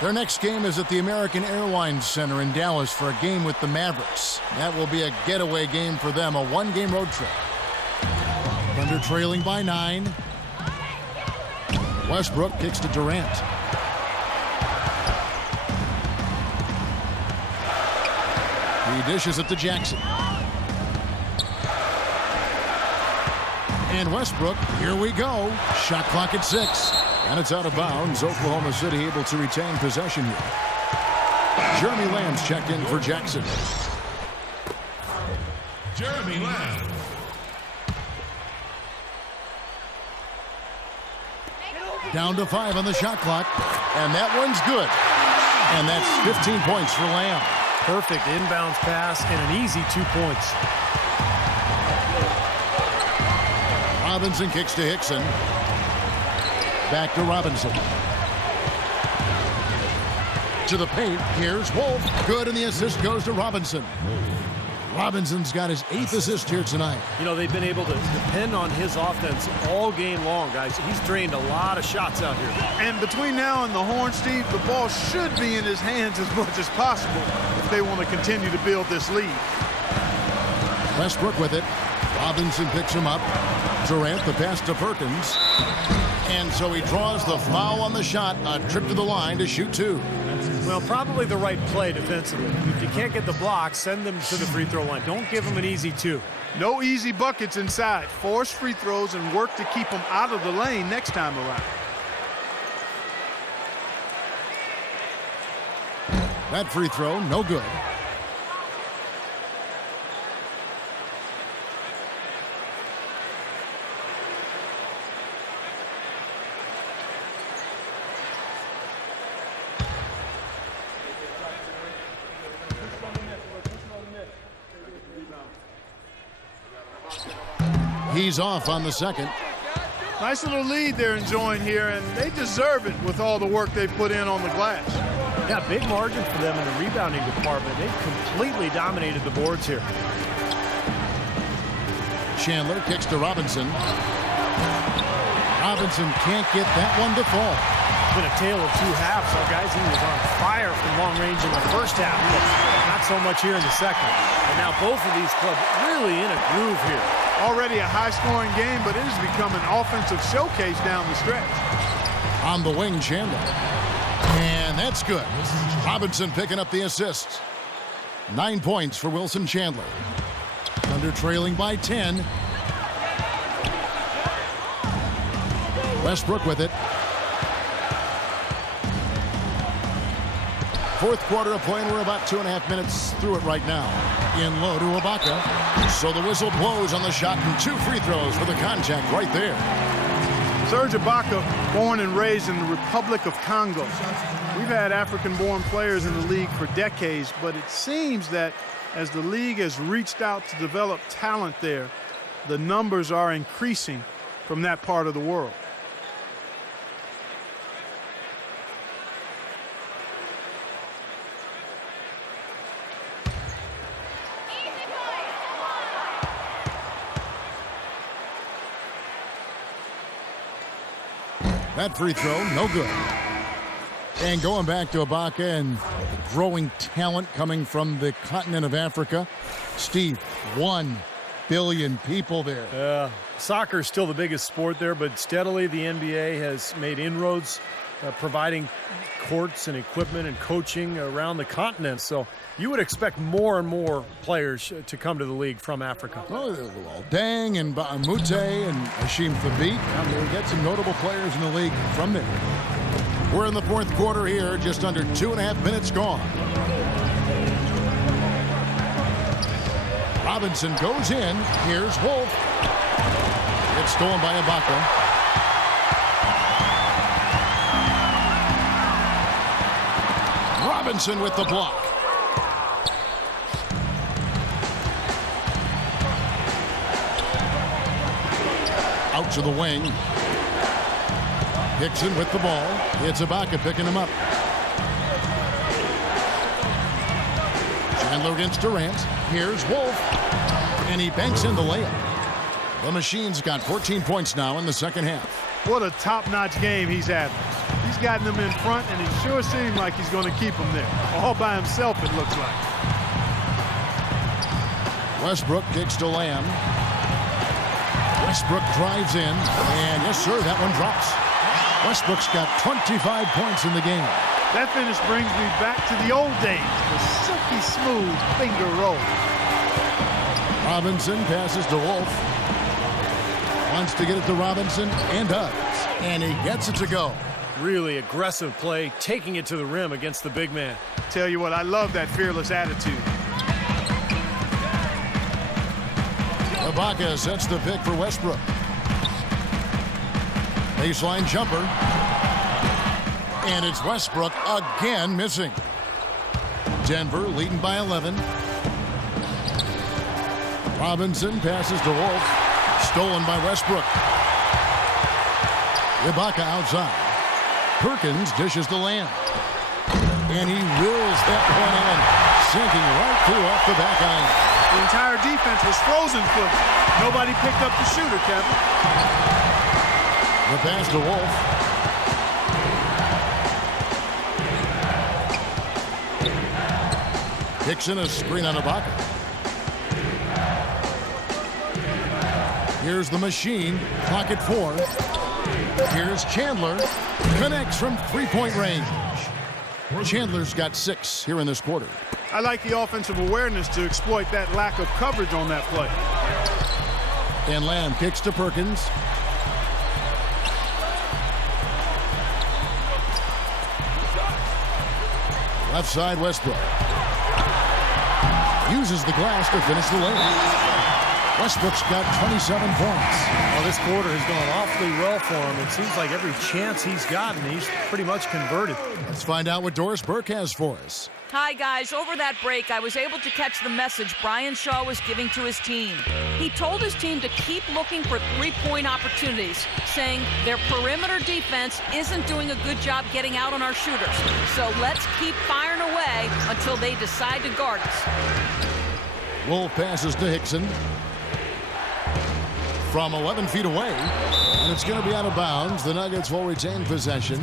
Their next game is at the American Airlines Center in Dallas for a game with the Mavericks. That will be a getaway game for them, a 1-game road trip. Thunder trailing by 9. Westbrook kicks to Durant. He dishes it to Jackson. And Westbrook, here we go. Shot clock at 6. And it's out of bounds. Oklahoma City able to retain possession here. Jeremy Lamb's checked in for Jackson. Jeremy Lamb. Down to 5 on the shot clock. And that one's good. And that's 15 points for Lamb. Perfect inbounds pass and an easy 2 points. Robinson kicks to Hickson. Back to Robinson. To the paint. Here's Wolf. Good, and the assist goes to Robinson. Robinson's got his 8th assist here tonight. You know, they've been able to depend on his offense all game long, guys. He's drained a lot of shots out here. And between now and the horn, Steve, the ball should be in his hands as much as possible if they want to continue to build this lead. Westbrook with it. Robinson picks him up. Durant the pass to Perkins. And so he draws the foul on the shot. A trip to the line to shoot 2. Well, probably the right play defensively. If you can't get the block, send them to the free throw line. Don't give them an easy 2. No easy buckets inside. Force free throws and work to keep them out of the lane next time around. That free throw, no good. He's off on the second. Nice little lead they're enjoying here, and they deserve it with all the work they've put in on the glass. Yeah, big margin for them in the rebounding department. They've completely dominated the boards here. Chandler kicks to Robinson. Robinson can't get that one to fall. It's been a tale of 2 halves. So, guys, he was on fire from long range in the first half, but not so much here in the second. And now both of these clubs really in a groove here. Already a high-scoring game, but it has become an offensive showcase down the stretch. On the wing, Chandler. And that's good. Robinson picking up the assist. 9 points for Wilson Chandler. Thunder trailing by 10. Westbrook with it. Fourth quarter of play, and we're about 2.5 minutes through it right now. In low to Ibaka. So the whistle blows on the shot, and 2 free throws for the contact right there. Serge Ibaka, born and raised in the Republic of Congo. We've had African-born players in the league for decades, but it seems that as the league has reached out to develop talent there, the numbers are increasing from that part of the world. That free throw, no good. And going back to Ibaka and growing talent coming from the continent of Africa. Steve, 1 billion people there. Soccer is still the biggest sport there, but steadily the NBA has made inroads, providing courts and equipment and coaching around the continent. So you would expect more and more players to come to the league from Africa. Oh, well, Dang and Mute and Hashim Thabit. I mean, we got some notable players in the league from there. We're in the fourth quarter here, just under 2.5 minutes gone. Robinson goes in. Here's Wolf. It's stolen by Ibaka. Robinson with the block. to the wing. Hickson with the ball. It's Ibaka picking him up. Chandler against Durant. Here's Wolf. And he banks in the layup. The Machine's got 14 points now in the second half. What a top-notch game he's having. He's gotten them in front, and it sure seems like he's going to keep them there. All by himself, it looks like. Westbrook kicks to Lamb. Westbrook drives in, and yes, sir, that one drops. Westbrook's got 25 points in the game. That finish brings me back to the old days, the silky smooth finger roll. Robinson passes to Wolf. Wants to get it to Robinson, and does. And he gets it to go. Really aggressive play, taking it to the rim against the big man. Tell you what, I love that fearless attitude. Ibaka sets the pick for Westbrook. Baseline jumper. And it's Westbrook again missing. Denver leading by 11. Robinson passes to Wolf. Stolen by Westbrook. Ibaka outside. Perkins dishes the Lamb. And he wills that one in. Sinking right through off the back iron. The entire defense was frozen footed. Nobody picked up the shooter, Kevin. The pass to Wolf. Hickson a screen on Ibaka. Here's the Machine. Clock at 4. Here's Chandler. Connects from three-point range. Chandler's got 6 here in this quarter. I like the offensive awareness to exploit that lack of coverage on that play. And Lamb kicks to Perkins. Left side, Westbrook. Uses the glass to finish the layup. Westbrook's got 27 points. Well, this quarter has gone awfully well for him. It seems like every chance he's gotten, he's pretty much converted. Let's find out what Doris Burke has for us. Hi, guys. Over that break, I was able to catch the message Brian Shaw was giving to his team. He told his team to keep looking for three-point opportunities, saying their perimeter defense isn't doing a good job getting out on our shooters. So let's keep firing away until they decide to guard us. Wolf passes to Hickson. From 11 feet away, and it's going to be out of bounds. The Nuggets will retain possession.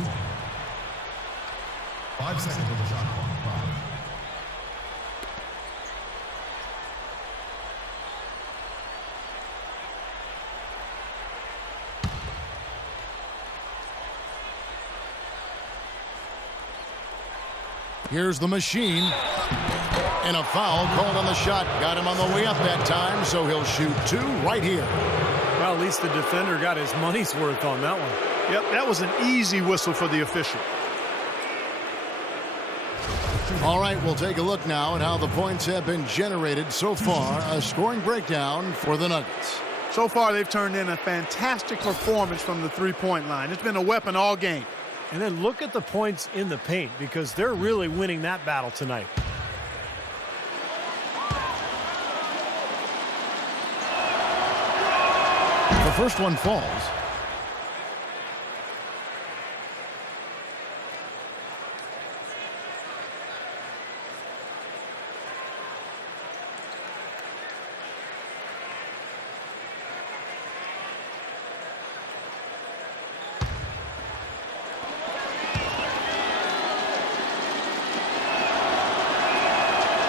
5 seconds on the shot clock. Here's the Machine. And a foul called on the shot. Got him on the way up that time, so he'll shoot 2 right here. Well, at least the defender got his money's worth on that one. Yep, that was an easy whistle for the official. All right, we'll take a look now at how the points have been generated so far. A scoring breakdown for the Nuggets. So far, they've turned in a fantastic performance from the three-point line. It's been a weapon all game. And then look at the points in the paint, because they're really winning that battle tonight. The first one falls.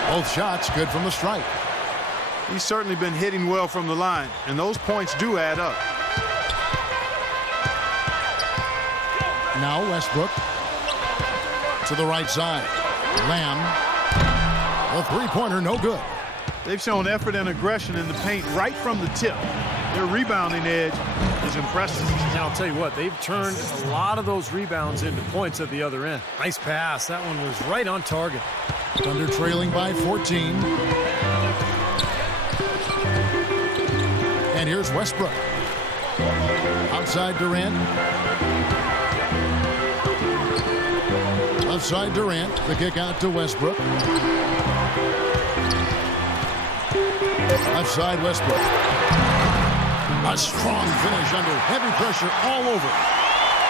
Both shots good from the stripe. He's certainly been hitting well from the line, and those points do add up. Now Westbrook to the right side. Lamb. A three-pointer, no good. They've shown effort and aggression in the paint right from the tip. Their rebounding edge is impressive. Now, I'll tell you what, they've turned a lot of those rebounds into points at the other end. Nice pass. That one was right on target. Thunder trailing by 14. And here's Westbrook. Outside Durant. Outside Durant. The kick out to Westbrook. Outside Westbrook. A strong finish under heavy pressure all over.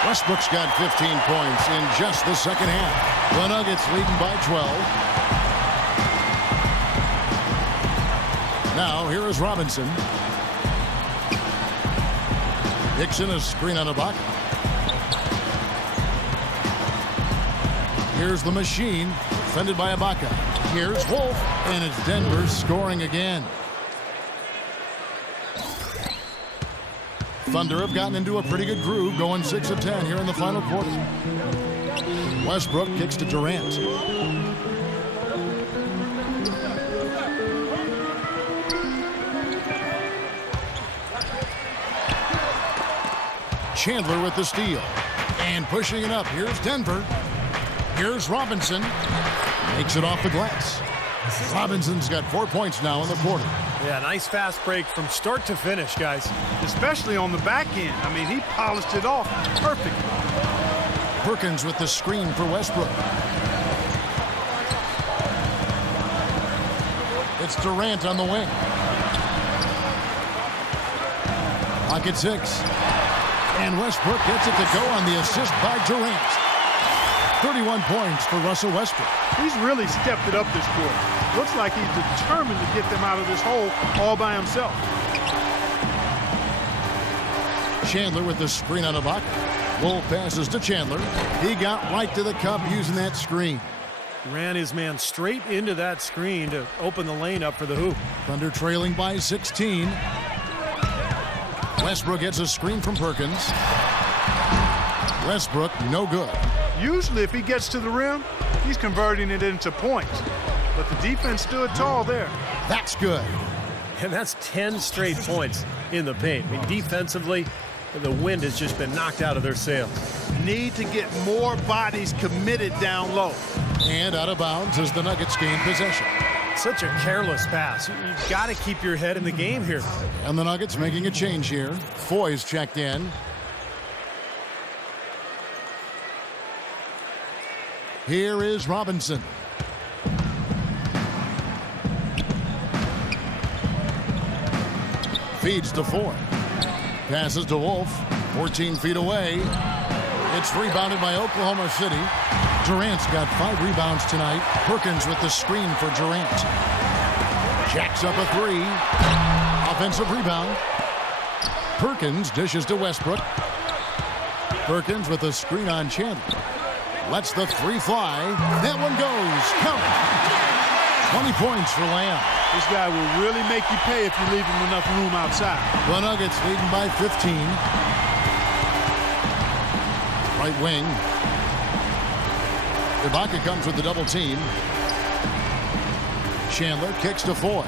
Westbrook's got 15 points in just the second half. The Nuggets leading by 12. Now, here is Robinson. Dixon, a screen on Ibaka. Here's the machine, defended by Ibaka. Here's Wolf, and it's Denver scoring again. Thunder have gotten into a pretty good groove, going 6 of 10 here in the final quarter. Westbrook kicks to Durant. Chandler with the steal. And pushing it up. Here's Denver. Here's Robinson. Makes it off the glass. Robinson's got 4 points now in the quarter. Yeah, nice fast break from start to finish, guys. Especially on the back end. I mean, he polished it off perfect. Perkins with the screen for Westbrook. It's Durant on the wing. Pocket 6. And Westbrook gets it to go on the assist by Durant. 31 points for Russell Westbrook. He's really stepped it up this quarter. Looks like he's determined to get them out of this hole all by himself. Chandler with the screen on Ibaka. Wolf passes to Chandler. He got right to the cup using that screen. Ran his man straight into that screen to open the lane up for the hoop. Thunder trailing by 16. Westbrook gets a screen from Perkins. Westbrook, no good. Usually if he gets to the rim, he's converting it into points. But the defense stood tall there. That's good. And that's 10 straight points in the paint. I mean, defensively, the wind has just been knocked out of their sails. Need to get more bodies committed down low. And out of bounds as the Nuggets gain possession. Such a careless pass. You've got to keep your head in the game here. And the Nuggets making a change here. Foy's checked in. Here is Robinson. Feeds to Foy. Passes to Wolf. 14 feet away. It's rebounded by Oklahoma City. Durant's got 5 rebounds tonight. Perkins with the screen for Durant. Jacks up a 3. Offensive rebound. Perkins dishes to Westbrook. Perkins with a screen on Chandler. Lets the 3 fly. That one goes. Count it. 20 points for Lamb. This guy will really make you pay if you leave him enough room outside. The Nuggets leading by 15. Right wing. Ibaka comes with the double team. Chandler kicks to Foy.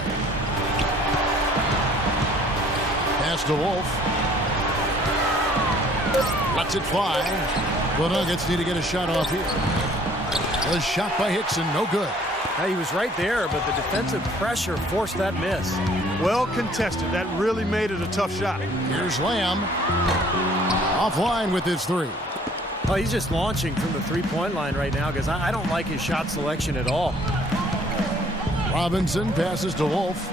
Pass to Wolf. Lets it fly. The Nuggets need to get a shot off here. The shot by Hickson, no good. He was right there, but the defensive pressure forced that miss. Well contested. That really made it a tough shot. Here's Lamb. Offline with his 3. Oh, he's just launching from the three-point line right now because I don't like his shot selection at all. Robinson passes to Wolf.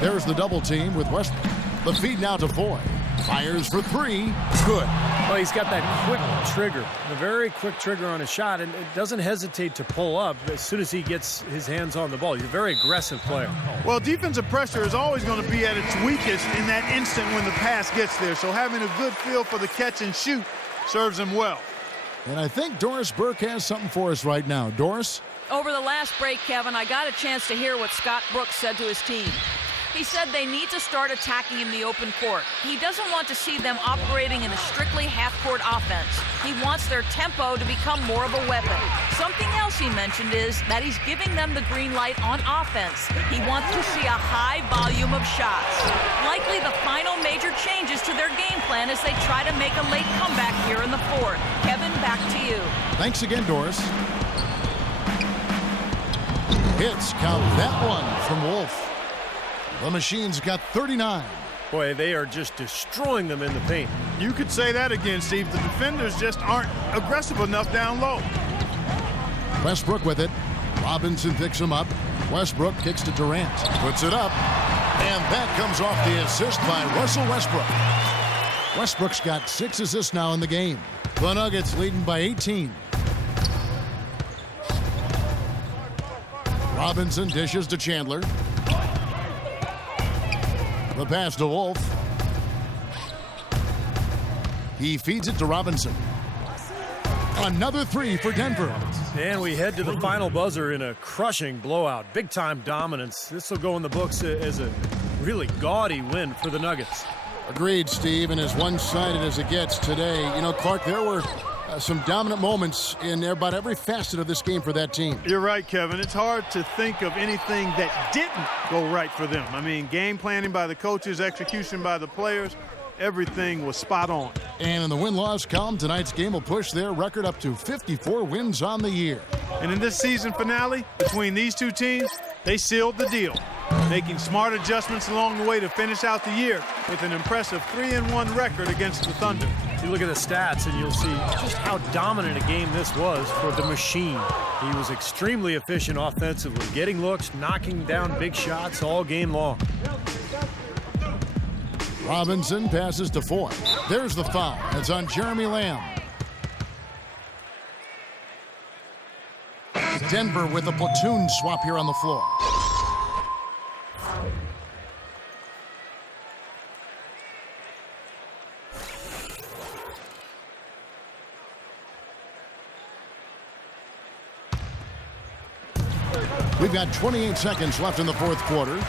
There's the double team with Westbrook. The feed now to Foy. Fires for 3. Good. Well, he's got that quick trigger, a very quick trigger on his shot, and it doesn't hesitate to pull up as soon as he gets his hands on the ball. He's a very aggressive player. Well, defensive pressure is always going to be at its weakest in that instant when the pass gets there. So having a good feel for the catch and shoot serves him well. And I think Doris Burke has something for us right now. Doris? Over the last break, Kevin, I got a chance to hear what Scott Brooks said to his team. He said they need to start attacking in the open court. He doesn't want to see them operating in a strictly half-court offense. He wants their tempo to become more of a weapon. Something else he mentioned is that he's giving them the green light on offense. He wants to see a high volume of shots. Likely the final major changes to their game plan as they try to make a late comeback here in the fourth. Kevin, back to you. Thanks again, Doris. Hits, count that one from Wolf. The Machine's got 39. Boy, they are just destroying them in the paint. You could say that again, Steve. The defenders just aren't aggressive enough down low. Westbrook with it. Robinson picks him up. Westbrook kicks to Durant. Puts it up. And that comes off the assist by Russell Westbrook. Westbrook's got 6 assists now in the game. The Nuggets leading by 18. Robinson dishes to Chandler. The pass to Wolf. He feeds it to Robinson. Another 3 for Denver. And we head to the final buzzer in a crushing blowout. Big-time dominance. This will go in the books as a really gaudy win for the Nuggets. Agreed, Steve, and as one-sided as it gets today. You know, Clark, there were some dominant moments in about every facet of this game for that team. You're right, Kevin. It's hard to think of anything that didn't go right for them. I mean, game planning by the coaches, execution by the players, everything was spot on. And in the win-loss column, tonight's game will push their record up to 54 wins on the year. And in this season finale, between these two teams, they sealed the deal, making smart adjustments along the way to finish out the year with an impressive 3-1 record against the Thunder. You look at the stats and you'll see just how dominant a game this was for the machine. He was extremely efficient offensively, getting looks, knocking down big shots all game long. Robinson passes to Foy. There's the foul. It's on Jeremy Lamb. Denver with a platoon swap here on the floor. We've got 28 seconds left in the fourth quarter.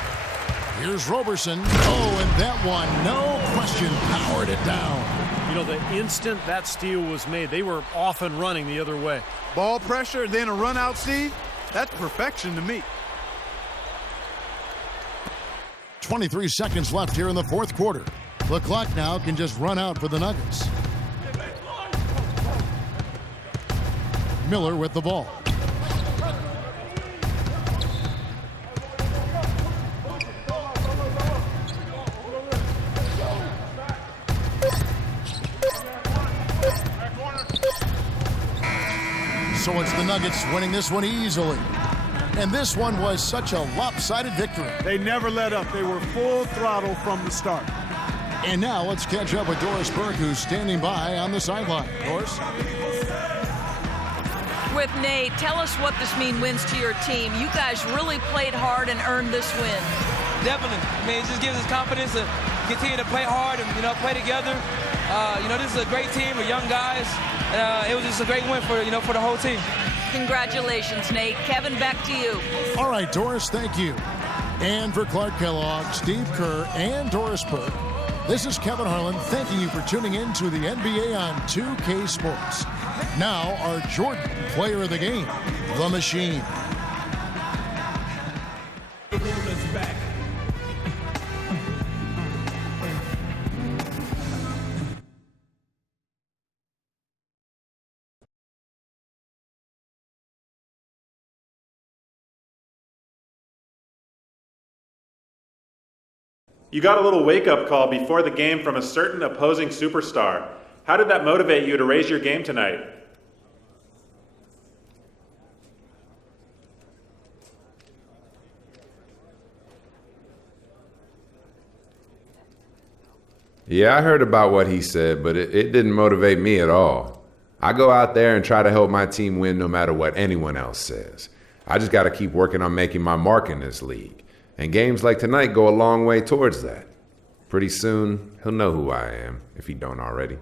Here's Roberson. Oh, and that one, no question, powered it down. You know, the instant that steal was made, they were off and running the other way. Ball pressure, then a run out, Steve. That's perfection to me. 23 seconds left here in the fourth quarter. The clock now can just run out for the Nuggets. Miller with the ball. So it's the Nuggets winning this one easily. And this one was such a lopsided victory. They never let up. They were full throttle from the start. And now let's catch up with Doris Burke, who's standing by on the sideline. Doris? With Nate, tell us what this means to your team. You guys really played hard and earned this win. Definitely. I mean, it just gives us confidence to continue to play hard and, play together. This is a great team with young guys. It was just a great win for the whole team. Congratulations, Nate. Kevin, back to you. All right, Doris, thank you. And for Clark Kellogg, Steve Kerr, and Doris Burke, this is Kevin Harlan thanking you for tuning in to the NBA on 2K Sports. Now, our Jordan player of the game, the Machine. You got a little wake-up call before the game from a certain opposing superstar. How did that motivate you to raise your game tonight? Yeah, I heard about what he said, but it didn't motivate me at all. I go out there and try to help my team win no matter what anyone else says. I just got to keep working on making my mark in this league. And games like tonight go a long way towards that. Pretty soon, he'll know who I am, if he don't already.